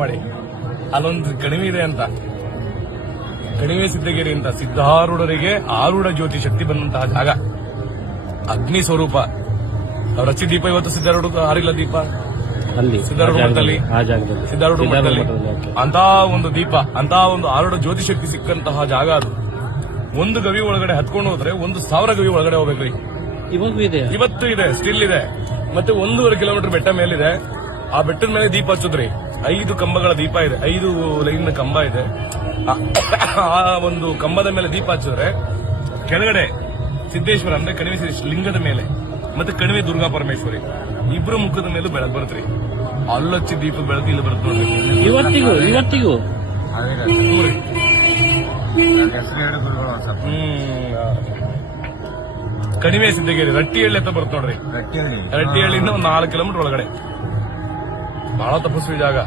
ಮಾಡಿ ಅಲ್ಲೊಂದು ಕಣಿವೆ ಇದೆ ಅಂತ, ಕಣಿವೆ ಸಿದ್ದಗಿರಿ ಅಂತ ಸಿದ್ಧಾರೂಢರಿಗೆ ಆರೂಢ ಜ್ಯೋತಿ ಶಕ್ತಿ ಬಂದಂತಹ ಜಾಗ, ಅಗ್ನಿ ಸ್ವರೂಪ. ಅವ್ರ ಹಚ್ಚಿ ದೀಪ ಇವತ್ತು ಸಿದ್ಧಾರೂಢ ಆರಿಲ್ಲ ದೀಪ ಅಲ್ಲಿ ಸಿದ್ಧಾರೂಢ ಮಠದಲ್ಲಿ, ಸಿದ್ಧಾರೂಢ ಮಠದಲ್ಲಿ ಅಂತ ಒಂದು ದೀಪ, ಅಂತ ಒಂದು ಆರೂಢ ಜ್ಯೋತಿ ಶಕ್ತಿ ಸಿಕ್ಕಂತಹ ಜಾಗ ಅದು. ಒಂದು ಗವಿ ಒಳಗಡೆ ಹತ್ಕೊಂಡು ಹೋದ್ರೆ 1,000 ಗವಿ ಒಳಗಡೆ ಹೋಗ್ಬೇಕ್ರಿ. ಇವತ್ತು ಇದೆ, ಸ್ಟಿಲ್ ಇದೆ. ಮತ್ತೆ 1.5 ಕಿಲೋಮೀಟರ್ ಬೆಟ್ಟ ಮೇಲಿದೆ. ಆ ಬೆಟ್ಟದ ಮೇಲೆ ದೀಪ ಹಚ್ಚುದ್ರಿ. 5 ಕಂಬಗಳ ದೀಪ ಇದೆ, 5 ಲೈನ್ ಕಂಬ ಇದೆ. ಆ ಒಂದು ಕಂಬದ ಮೇಲೆ ದೀಪ ಹಚ್ಚಿದ್ರೆ ಕೆಳಗಡೆ ಸಿದ್ದೇಶ್ವರ ಅಂದ್ರೆ ಕಣಿವೆ ಲಿಂಗದ ಮೇಲೆ ಮತ್ತೆ ಕಣಿವೆ ದುರ್ಗಾ ಪರಮೇಶ್ವರಿ ಇಬ್ರು ಮುಖದ ಮೇಲೂ ಬೆಳಕು ಬರುತ್ತ್ರಿ. ಅಲ್ಲೊಚ್ಚಿ ದೀಪ ಬೆಳಕು ಇಲ್ಲಿ ಬರುತ್ತೆ ನೋಡ್ರಿ. ಇವತ್ತಿಗೂ ಕಣಿವೆ ಸಿದ್ದಗಿರಿ ರಟ್ಟಿಹಳ್ಳಿ ಅಂತ ಬರುತ್ತೆ ನೋಡ್ರಿ. ರಟ್ಟಿಹಳ್ಳಿಯಿಂದ ಒಂದು 4 ಕಿಲೋಮೀಟರ್ ಒಳಗಡೆ. ಬಹಳ ತಪಸ್ವಿ ಜಾಗ.